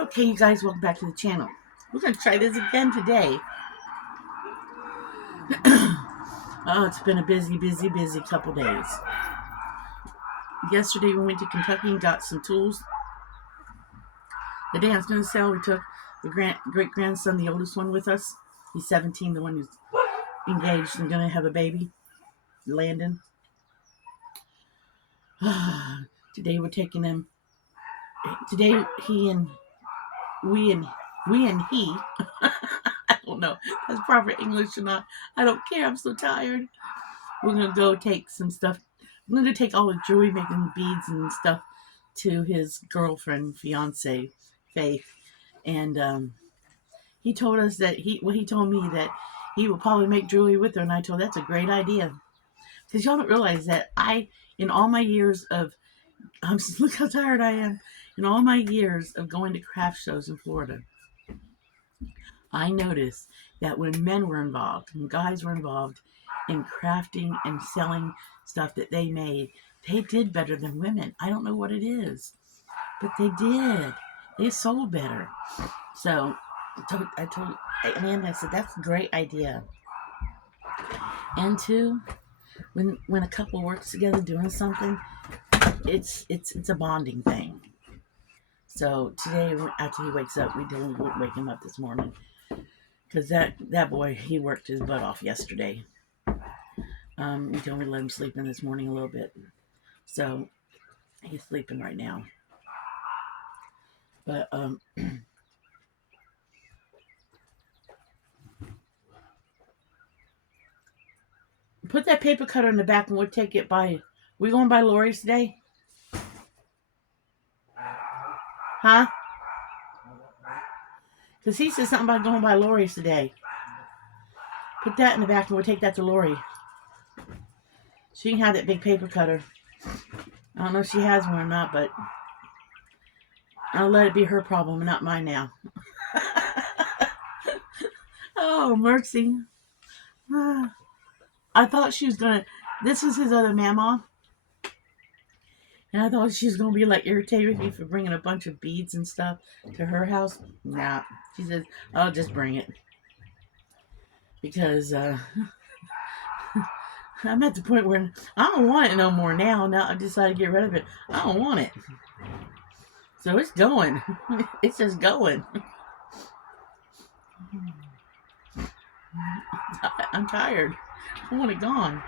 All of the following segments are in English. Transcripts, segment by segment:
Okay, you guys, welcome back to the channel. We're going to try this again today. Oh, it's been a busy couple days. Yesterday we went to Kentucky and got some tools. The day I was going to sell, we took the great-grandson, the oldest one, with us. He's 17, the one who's engaged and going to have a baby, Landon. Today we're taking him. Today we and he. I don't know. That's proper English or not. I don't care. I'm so tired. We're going to go take some stuff. I'm going to take all the jewelry, making beads and stuff, to his girlfriend, fiance, Faith. And he told us that he told me that he will probably make jewelry with her. And I told him that's a great idea. Because y'all don't realize that in all my years of, look how tired I am. In all my years of going to craft shows in Florida, I noticed that when men were involved, when guys were involved in crafting and selling stuff that they made, they did better than women. I don't know what it is, but they did. They sold better. So I told Amanda, I said, that's a great idea. And two, when a couple works together doing something, it's a bonding thing. So today, after he wakes up, we didn't wake him up this morning. Because that boy, he worked his butt off yesterday. We told me to let him sleep in this morning a little bit. So, he's sleeping right now. But, put that paper cutter in the back and we'll take it by... We going by Lori's today? Huh? Because he said something about going by Lori's today. Put that in the back and we'll take that to Lori. She can have that big paper cutter. I don't know if she has one or not, but I'll let it be her problem, not mine now. Oh, mercy. I thought she was going to... This is his other mama. And I thought she was going to be like irritated with me for bringing a bunch of beads and stuff to her house. Nah. She says, I'll just bring it. Because I'm at the point where I don't want it no more now. Now I decided to get rid of it. I don't want it. So it's going. It's just going. I'm tired. I want it gone.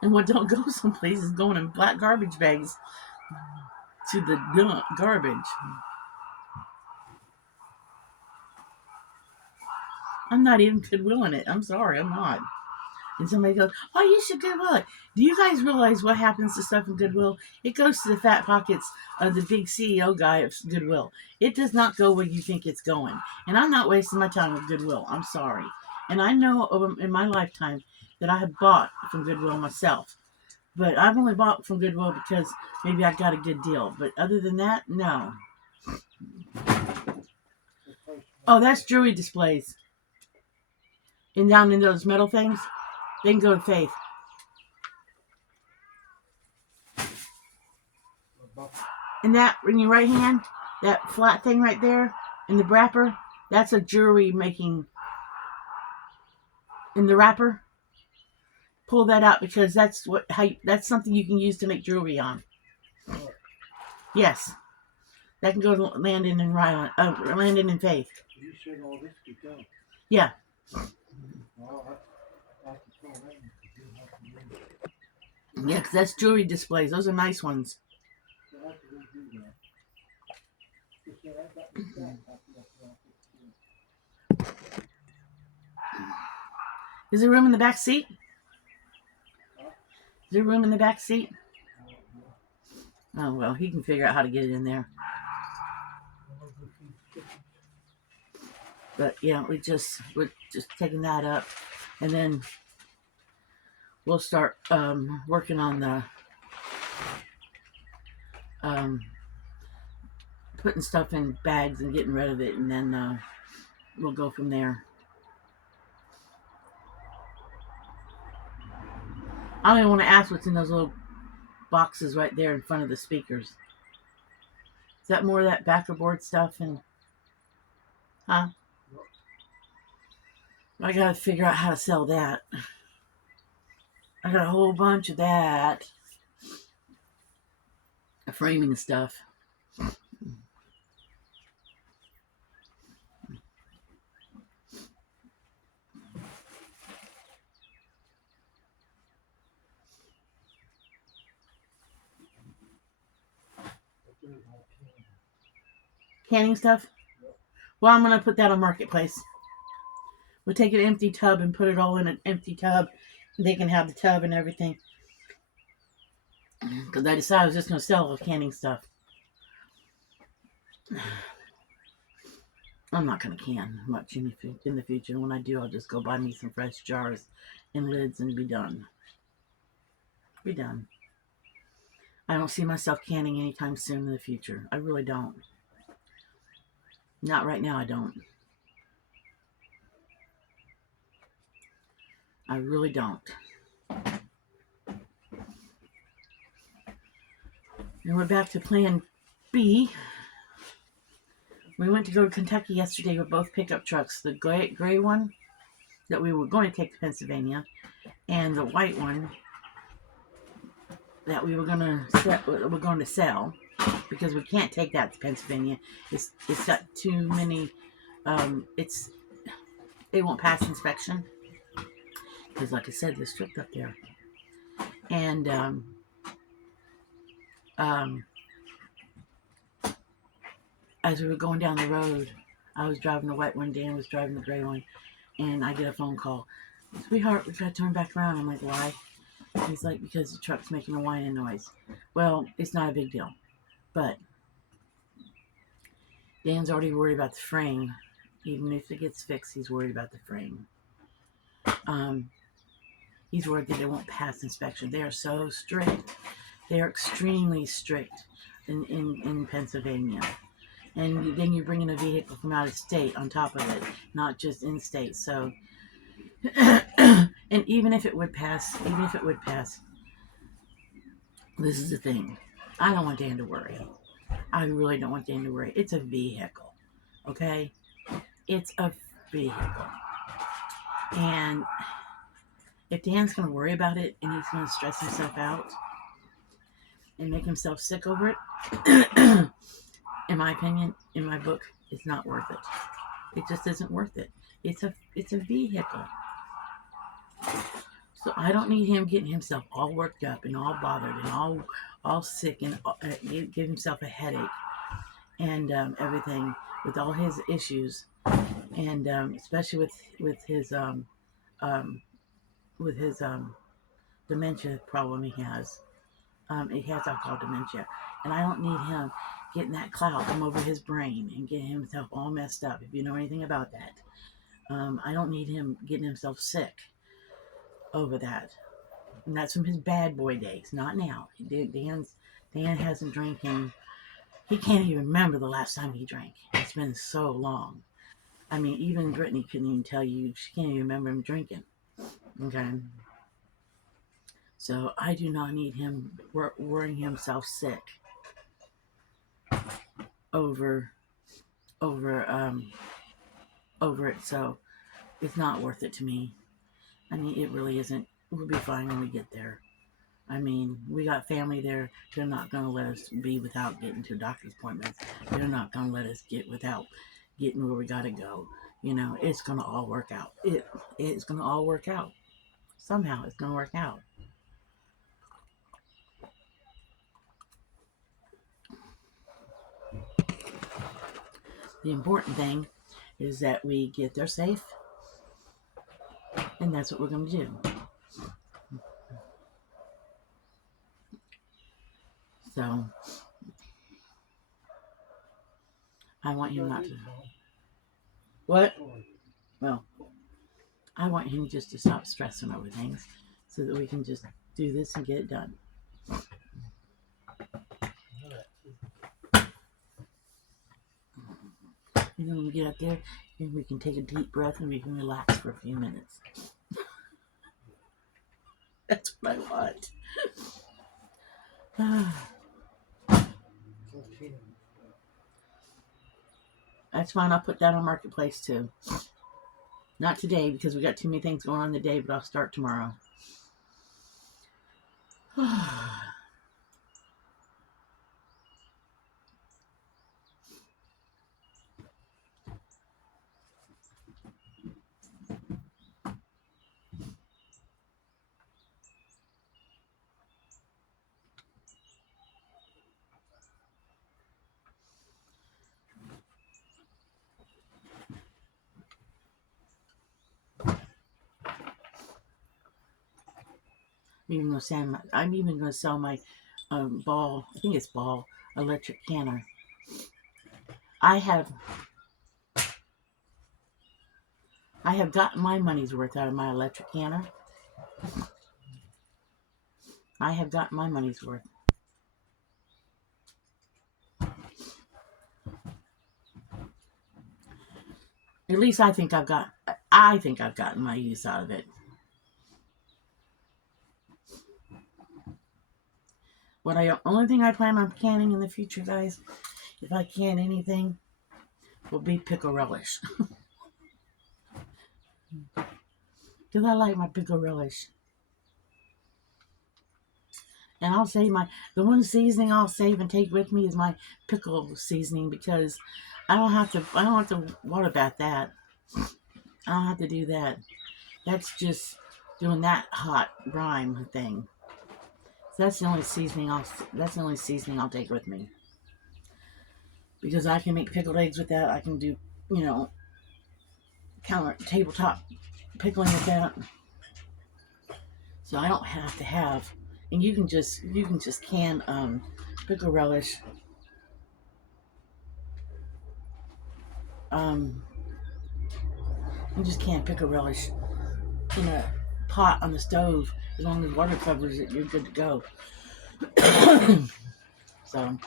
And what don't go someplace is going in black garbage bags to the dump garbage. I'm not even Goodwilling it. I'm sorry, I'm not. And somebody goes, oh, you should Goodwill it. Do you guys realize what happens to stuff in Goodwill? It goes to the fat pockets of the big CEO guy of Goodwill. It does not go where you think it's going. And I'm not wasting my time with Goodwill. I'm sorry. And I know in my lifetime that I have bought from Goodwill myself. But I've only bought from Goodwill because maybe I got a good deal. But other than that, no. Oh, that's jewelry displays. And down in those metal things, they can go to Faith. And that, in your right hand, that flat thing right there, in the wrapper, that's a jewelry making, in the wrapper. Pull that out because that's that's something you can use to make jewelry on. Yes. That can go to Landon and Ryan, Landon and Faith. You said all this could go. Yeah. Well, Yeah, because that's jewelry displays. Those are nice ones. Is there room in the back seat? Is there room in the back seat? Oh, well, he can figure out how to get it in there. But, yeah, we're just taking that up. And then we'll start working on the putting stuff in bags and getting rid of it. And then we'll go from there. I don't even want to ask what's in those little boxes right there in front of the speakers. Is that more of that backerboard stuff? And huh? I gotta figure out how to sell that. I got a whole bunch of that framing stuff. Canning stuff. Well, I'm gonna put that on Marketplace. We'll take an empty tub and put it all in an empty tub. They can have the tub and everything. Because I decided I was just gonna sell the canning stuff. I'm not gonna can much in the future. When I do, I'll just go buy me some fresh jars and lids and be done. Be done. I don't see myself canning anytime soon in the future. I really don't. Not right now, I don't. I really don't. And we're back to plan B. We went to go to Kentucky yesterday with both pickup trucks. The gray one that we were going to take to Pennsylvania, and the white one that we're going to sell because we can't take that to Pennsylvania. It's got too many. It won't pass inspection because, like I said, they're strict up there. And as we were going down the road, I was driving the white one, Dan was driving the gray one, and I get a phone call. Sweetheart, we gotta turn back around. I'm like, why? He's like, because the truck's making a whining noise. Well, it's not a big deal, but Dan's already worried about the frame. Even if it gets fixed, he's worried about the frame. He's worried that it won't pass inspection. They are so strict. They are extremely strict in Pennsylvania. And then you're bringing a vehicle from out of state on top of it, not just in state. So, and even if it would pass, this is the thing. I don't want Dan to worry. I really don't want Dan to worry. It's a vehicle, okay? It's a vehicle. And if Dan's going to worry about it and he's going to stress himself out and make himself sick over it, in my opinion, in my book, it's not worth it. It just isn't worth it. It's a vehicle. So I don't need him getting himself all worked up and all bothered and all sick and give himself a headache and everything with all his issues, and especially with his dementia problem he has. He has alcohol dementia, and I don't need him getting that cloud come over his brain and getting himself all messed up. If you know anything about that, I don't need him getting himself sick over that. And that's from his bad boy days, not now. Dan hasn't drank in. He can't even remember the last time he drank. It's been so long. I mean, even Brittany couldn't even tell you. She can't even remember him drinking. Okay. So I do not need him worrying himself sick over it. So it's not worth it to me. I mean, it really isn't. We'll be fine when we get there. I mean, we got family there. They're not going to let us be without getting to doctor's appointments. They're not going to let us get without getting where we got to go. You know, it's going to all work out. It's going to all work out. Somehow it's going to work out. The important thing is that we get there safe. And that's what we're going to do. So, I want him not to. What? Well, I want him just to stop stressing over things so that we can just do this and get it done. And then when we get up there, then we can take a deep breath and we can relax for a few minutes. That's what I want. 14. That's fine. I'll put that on Marketplace too. Not today because we got too many things going on today, but I'll start tomorrow. I'm even gonna sell my ball. I think it's ball electric canner. I have gotten my money's worth out of my electric canner. I have gotten my money's worth. At least I think I've gotten my use out of it. Only thing I plan on canning in the future, guys, if I can anything, will be pickle relish. Because I like my pickle relish. And I'll save the one seasoning I'll save and take with me is my pickle seasoning because I don't have to water bath that. I don't have to do that. That's just doing that hot brine thing. So that's the only seasoning I'll take with me. Because I can make pickled eggs with that. I can do, tabletop pickling with that. So I don't have to have, and you can just can pickle relish. You just can pickle relish in a pot on the stove. As long as water covers it, you're good to go. So, in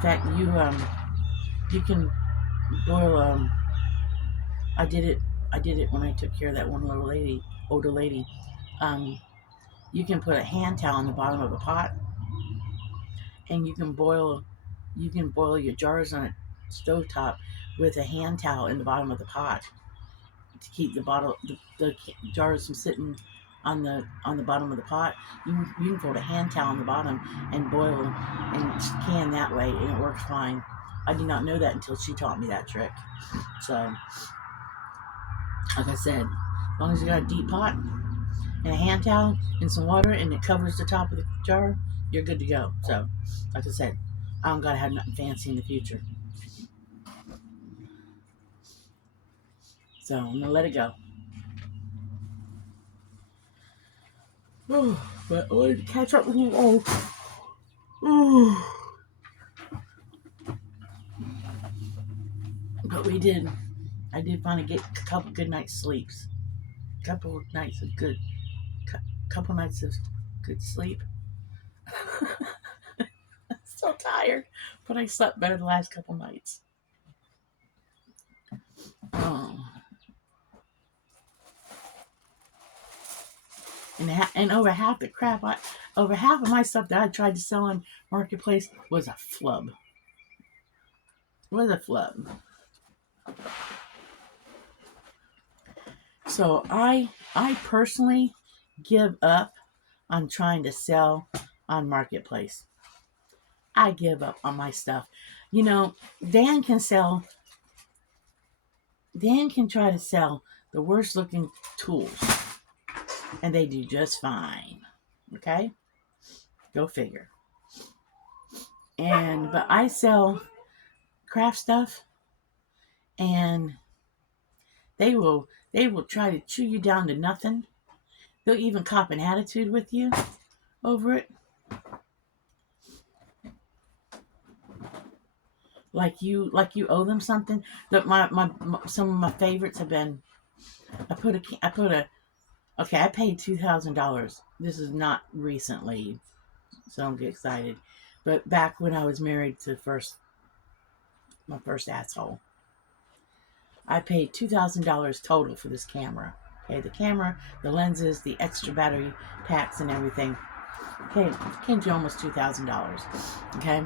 fact, you can boil. I did it when I took care of that one older lady. You can put a hand towel on the bottom of a pot, and you can boil your jars on a stovetop with a hand towel in the bottom of the pot to keep the jars from sitting on the bottom of the pot. You can put a hand towel on the bottom and boil and can that way, and it works fine. I did not know that until she taught me that trick. So, like I said, as long as you got a deep pot and a hand towel and some water and it covers the top of the jar, you're good to go. So, like I said, I don't gotta have nothing fancy in the future. So I'm gonna let it go. But I wanted to catch up with you all. But I did finally get a couple good nights sleeps. Couple nights of good sleep. I'm so tired, but I slept better the last couple nights. And over half of my stuff that I tried to sell on Marketplace was a flub. So I personally give up on trying to sell on Marketplace. I give up on my stuff. Dan can try to sell the worst looking tools and they do just fine. Okay? Go figure. But I sell craft stuff and they will try to chew you down to nothing. They'll even cop an attitude with you over it. Like you owe them something. That some of my favorites have been. I paid $2,000. This is not recently, so don't get excited. But back when I was married to my first asshole, I paid $2,000 total for this camera. Okay, the camera, the lenses, the extra battery packs, and everything. Okay, came to almost $2,000. Okay.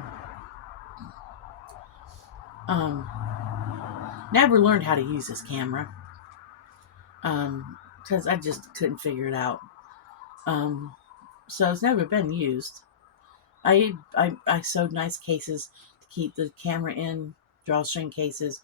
Um, Never learned how to use this camera. Because I just couldn't figure it out. So it's never been used. I sewed nice cases to keep the camera in, drawstring cases,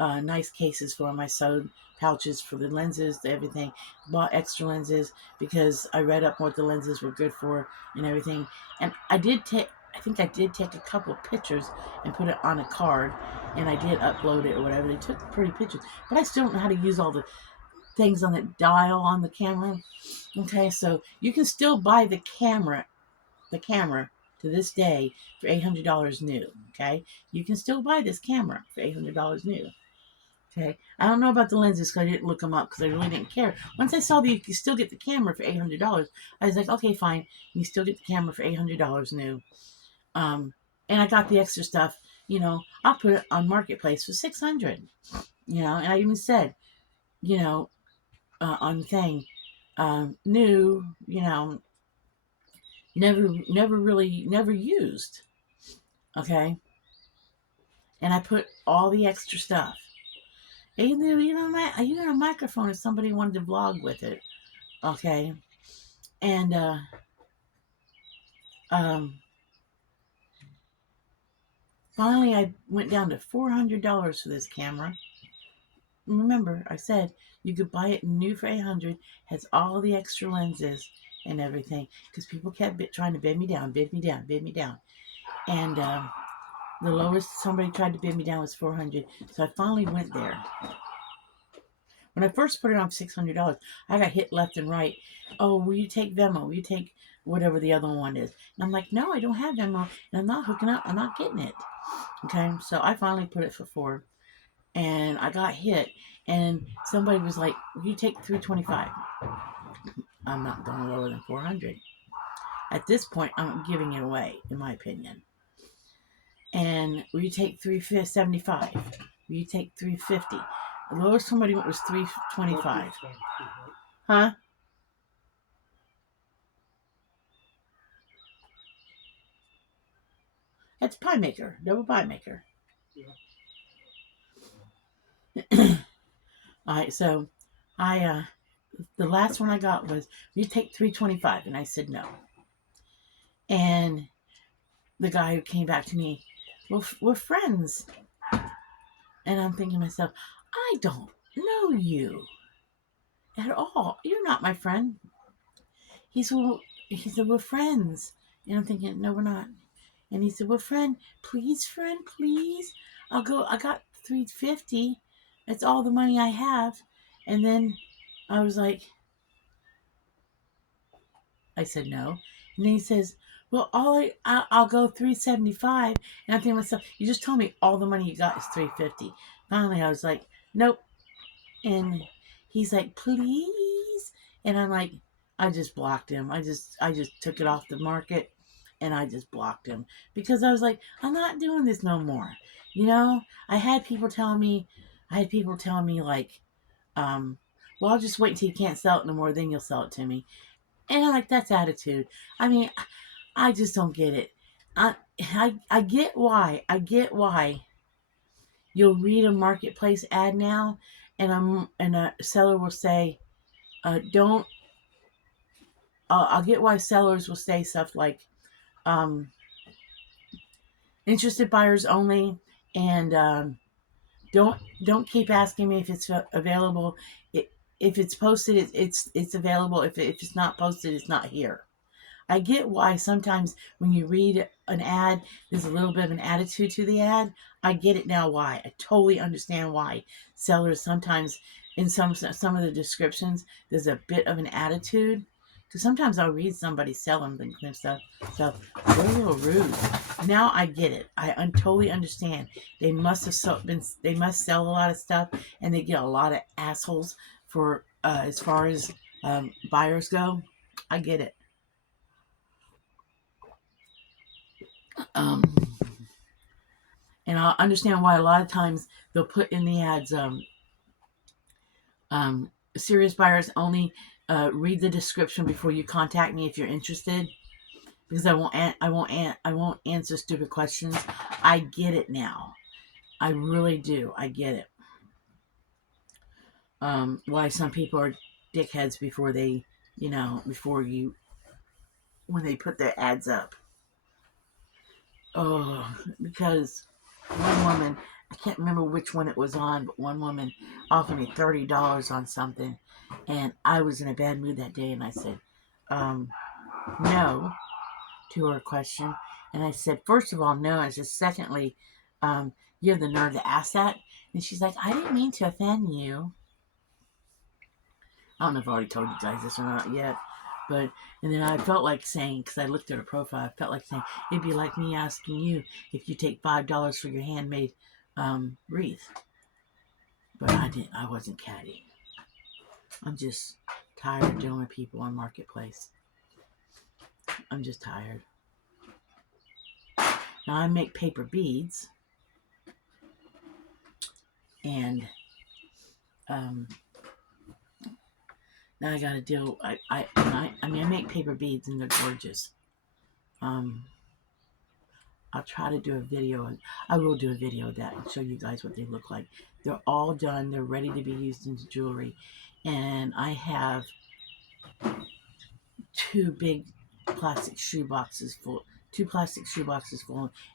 nice cases for my sewed pouches for the lenses, everything. Bought extra lenses because I read up what the lenses were good for and everything. And I think I did take a couple of pictures and put it on a card, and I did upload it or whatever. They took pretty pictures, but I still don't know how to use all the things on the dial on the camera. Okay, so you can still buy the camera to this day for $800 new. Okay, you can still buy this camera for $800 new. Okay, I don't know about the lenses because I didn't look them up because I really didn't care. Once I saw that you can still get the camera for $800, I was like, okay, fine, you still get the camera for $800 new. And I got the extra stuff. I'll put it on Marketplace for $600. And I even said, on the thing, new, never used. Okay, and I put all the extra stuff. Even a microphone if somebody wanted to vlog with it. Okay, and um, finally I went down to $400 for this camera. Remember, I said you could buy it new for $800. Has all the extra lenses and everything because people kept trying to bid me down, and the lowest somebody tried to bid me down was $400. So I finally went there. When I first put it on $600, I got hit left and right. Oh, will you take Venmo? Will you take whatever the other one is? And I'm like, no, I don't have Venmo, and I'm not hooking up. I'm not getting it. Okay, so I finally put it for $400, and I got hit, and somebody was like, will you take $325? I'm not going lower than $400. At this point, I'm giving it away, in my opinion. And will you take $375? Will you take $350? The lowest somebody went was $325. Huh? That's Pie Maker, double Pie Maker. Yeah. All right, so the last one I got was, you take $325, and I said no. And the guy who came back to me, well, we're friends. And I'm thinking to myself, I don't know you at all. You're not my friend. He said, we're friends. And I'm thinking, no, we're not. And he said, well, friend, please. I got $350. That's all the money I have. And then I was like, I said no. And then he says, well, I'll go $375. And I'm thinking to myself, you just told me all the money you got is $350. Finally, I was like, nope. And he's like, please. And I'm like, I just blocked him. I just took it off the market, and I just blocked him because I was like, I'm not doing this no more. I had people telling me like, well, I'll just wait until you can't sell it no more, then you'll sell it to me. And I'm like, that's attitude. I mean, I just don't get it. I get why. I get why. You'll read a marketplace ad now, and a seller will say, "Don't." I'll get why sellers will say stuff like, "Interested buyers only," and don't keep asking me if it's available. If it's posted, it's available. If it's not posted, it's not here. I get why sometimes when you read an ad, there's a little bit of an attitude to the ad. I get it now why. I totally understand why sellers sometimes, in some of the descriptions, there's a bit of an attitude. Because sometimes I'll read somebody selling and stuff. So they're a little rude. Now I get it. I totally understand. They must sell a lot of stuff, and they get a lot of assholes for as far as buyers go. I get it. Um, And I understand why a lot of times they'll put in the ads, serious buyers only. Read the description before you contact me if you're interested, because I won't answer stupid questions. I get it now. I really do. I get it. Why some people are dickheads before they, when they put their ads up. Oh, because one woman, I can't remember which one it was on, but one woman offered me $30 on something, and I was in a bad mood that day, and I said, no, to her question. And I said, first of all, no. I said, secondly, you have the nerve to ask that? And she's like, I didn't mean to offend you. I don't know if I already told you guys this or not yet. But, and then I felt like saying, because I looked at her profile, I felt like saying, it'd be like me asking you if you take $5 for your handmade wreath. But I wasn't catty. I'm just tired of dealing with people on Marketplace. I'm just tired. Now I make paper beads. And now I gotta deal. I make paper beads and they're gorgeous. I'll try to do a video. I will do a video of that and show you guys what they look like. They're all done. They're ready to be used into jewelry, and I have two plastic shoe boxes full,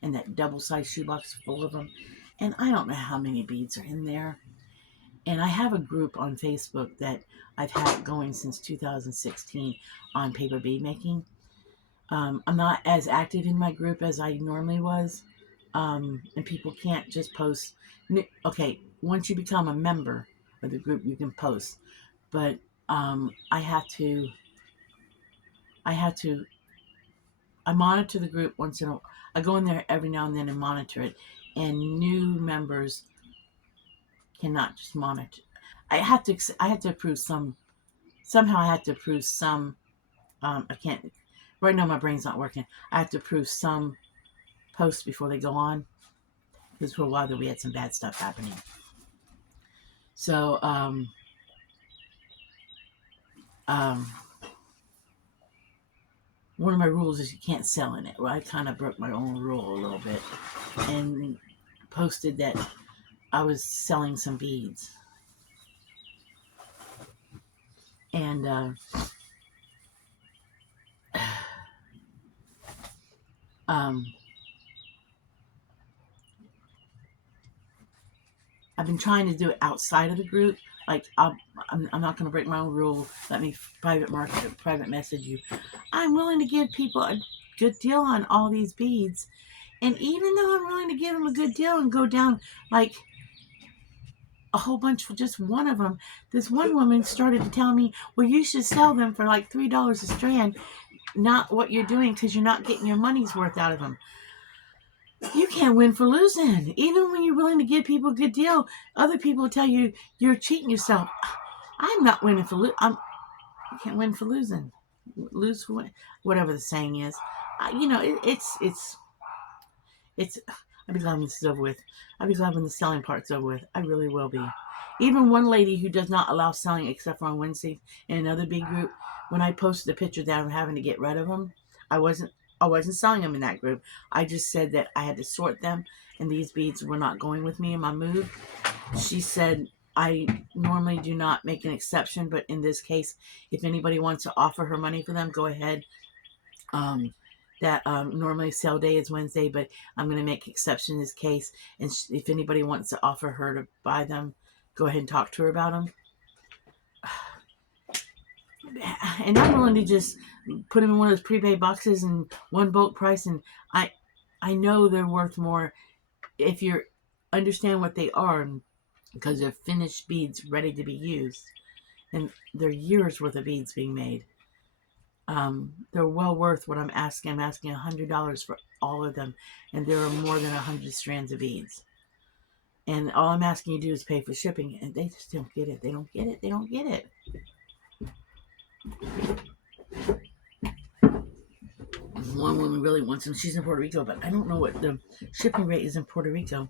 and that double-sized shoebox full of them. And I don't know how many beads are in there. And I have a group on Facebook that I've had going since 2016 on paper bead making. I'm not as active in my group as I normally was. And people can't just post. Okay, once you become a member of the group, you can post. But I monitor the group once in a while. I go in there every now and then and monitor it. And new members cannot just monitor. I have to approve some. Somehow I have to approve some. I can't. Right now my brain's not working. I have to approve some posts before they go on. Because for a while there we had some bad stuff happening. So one of my rules is you can't sell in it. Well, I kind of broke my own rule a little bit and posted that I was selling some beads. And I've been trying to do it outside of the group. Like, I'm not going to break my own rule. Let me private message you. I'm willing to give people a good deal on all these beads. And even though I'm willing to give them a good deal and go down like a whole bunch for just one of them, this one woman started to tell me, well, you should sell them for like $3 a strand. Not what you're doing, because you're not getting your money's worth out of them. You can't win for losing. Even when you're willing to give people a good deal, other people tell you you're cheating yourself. I'm not winning for losing. I can't win for losing. Lose for win. Whatever the saying is. It's. I'll be glad when this is over with. I'll be glad when the selling part's over with. I really will be. Even one lady who does not allow selling except for on Wednesday in another big group, when I posted a picture that I'm having to get rid of them, I wasn't selling them in that group. I just said that I had to sort them, and these beads were not going with me in my mood. She said, I normally do not make an exception, but in this case, if anybody wants to offer her money for them, go ahead. Normally sale day is Wednesday, but I'm going to make exception in this case. And if anybody wants to offer her to buy them, go ahead and talk to her about them. And I'm willing to just put them in one of those prepaid boxes and one bulk price. And I know they're worth more if you understand what they are, because they're finished beads ready to be used. And they're years worth of beads being made. They're well worth what I'm asking. I'm asking $100 for all of them. And there are more than 100 strands of beads. And all I'm asking you to do is pay for shipping. And they just don't get it. They don't get it. They don't get it. One woman really wants them. She's in Puerto Rico, but I don't know what the shipping rate is in Puerto Rico.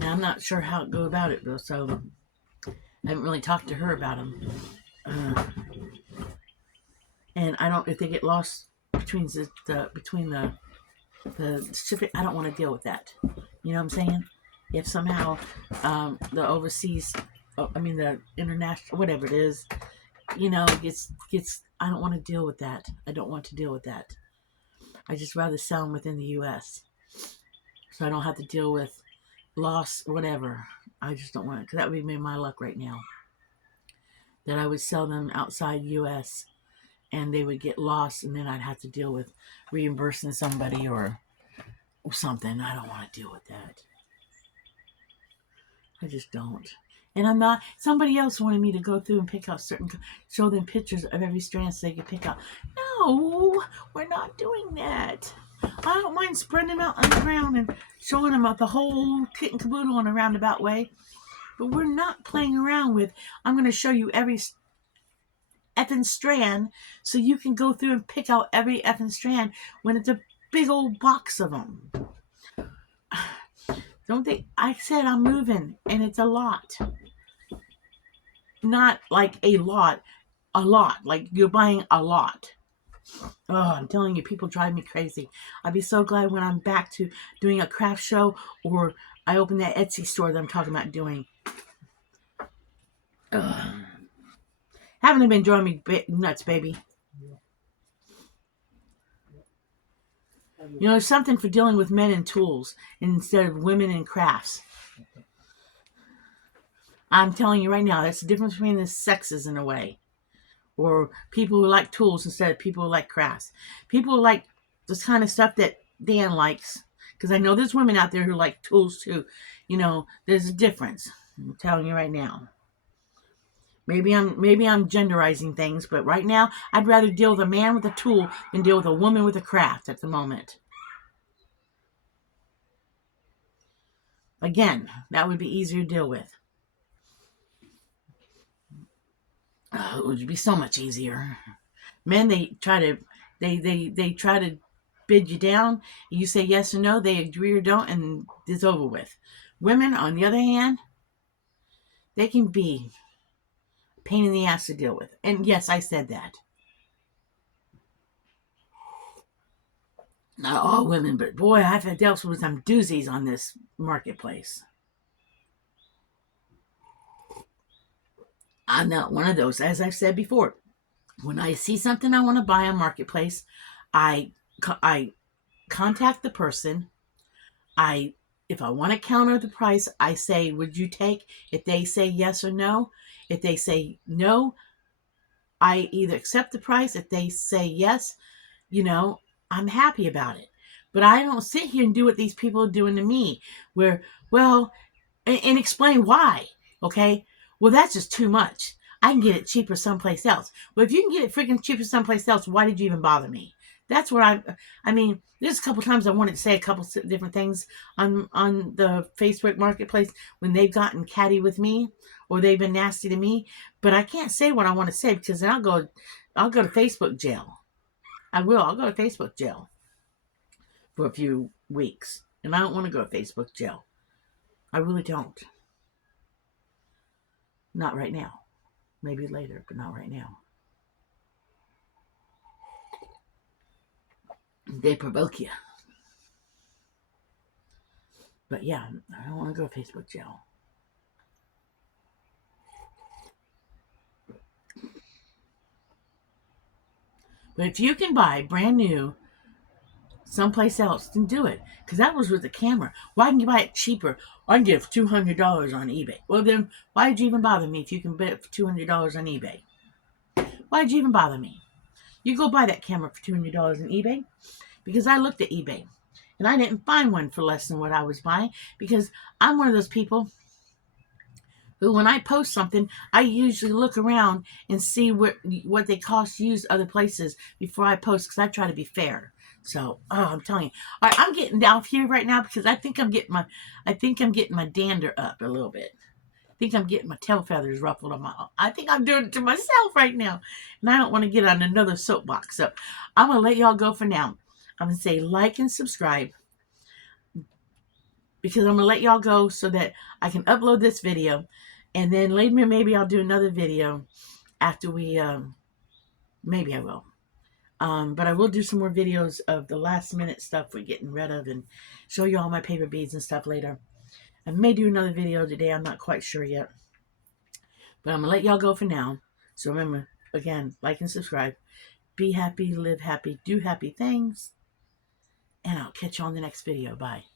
And I'm not sure how to go about it, though, so I haven't really talked to her about them. And I don't, if they get lost between the shipping, I don't want to deal with that. You know what I'm saying? If somehow the overseas, the international, whatever it is, gets, I don't want to deal with that. I don't want to deal with that. I just rather sell them within the U.S. so I don't have to deal with loss, whatever. I just don't want it, because that would be my luck right now. That I would sell them outside U.S. and they would get lost, and then I'd have to deal with reimbursing somebody or something. I don't want to deal with that. I just don't. And I'm not, somebody else wanted me to go through and pick out show them pictures of every strand so they could pick out. No, we're not doing that. I don't mind spreading them out on the ground and showing them the whole kit and caboodle in a roundabout way. But we're not playing around with, I'm going to show you every effing strand so you can go through and pick out every effing strand when it's a big old box of them. Don't they? I said I'm moving, and it's a lot. Not like a lot. Like you're buying a lot. Oh, I'm telling you, people drive me crazy. I'd be so glad when I'm back to doing a craft show or I open that Etsy store that I'm talking about doing. Haven't they been driving me nuts, baby? You know, there's something for dealing with men and tools instead of women and crafts. I'm telling you right now, that's the difference between the sexes in a way. Or people who like tools instead of people who like crafts. People who like this kind of stuff that Dan likes. Because I know there's women out there who like tools too. You know, there's a difference. I'm telling you right now. Maybe I'm genderizing things, but right now I'd rather deal with a man with a tool than deal with a woman with a craft at the moment. Again, that would be easier to deal with. It would be so much easier. Men, they try to bid you down. You say yes or no, they agree or don't, and it's over with. Women, on the other hand, they can be a pain in the ass to deal with. And yes, I said that. Not all women, but boy, I've dealt with some doozies on this marketplace. I'm not one of those. As I've said before, when I see something I want to buy on marketplace, I contact the person. If I want to counter the price, I say, would you take? If they say yes or no, if they say no, I either accept the price. If they say yes, I'm happy about it. But I don't sit here and do what these people are doing to me, where, well, and explain why, okay? Well, that's just too much. I can get it cheaper someplace else. Well, if you can get it freaking cheaper someplace else, why did you even bother me? That's what there's a couple times I wanted to say a couple different things on the Facebook Marketplace when they've gotten catty with me or they've been nasty to me, but I can't say what I want to say because then I'll go to Facebook jail. I'll go to Facebook jail for a few weeks, and I don't want to go to Facebook jail. I really don't. Not right now. Maybe later, but not right now. They provoke you. But yeah, I don't want to go to Facebook jail. But if you can buy brand new someplace else, then do it. Because that was with the camera. Why can you buy it cheaper? I can get it for $200 on eBay. Well, then why did you even bother me if you can buy it for $200 on eBay? Why did you even bother me? You go buy that camera for $200 on eBay. Because I looked at eBay. And I didn't find one for less than what I was buying. Because I'm one of those people who, when I post something, I usually look around and see what they cost used other places before I post. Because I try to be fair. So, I'm telling you. All right, I'm getting down here right now because I think I'm getting my dander up a little bit. I think I'm getting my tail feathers ruffled on I think I'm doing it to myself right now. And I don't want to get on another soapbox. So, I'm going to let y'all go for now. I'm going to say like and subscribe, because I'm going to let y'all go so that I can upload this video. And then later, maybe I'll do another video after we, maybe I will. But I will do some more videos of the last minute stuff we're getting rid of and show you all my paper beads and stuff later. I may do another video today. I'm not quite sure yet. But I'm going to let y'all go for now. So remember, again, like and subscribe. Be happy, live happy, do happy things. And I'll catch you on the next video. Bye.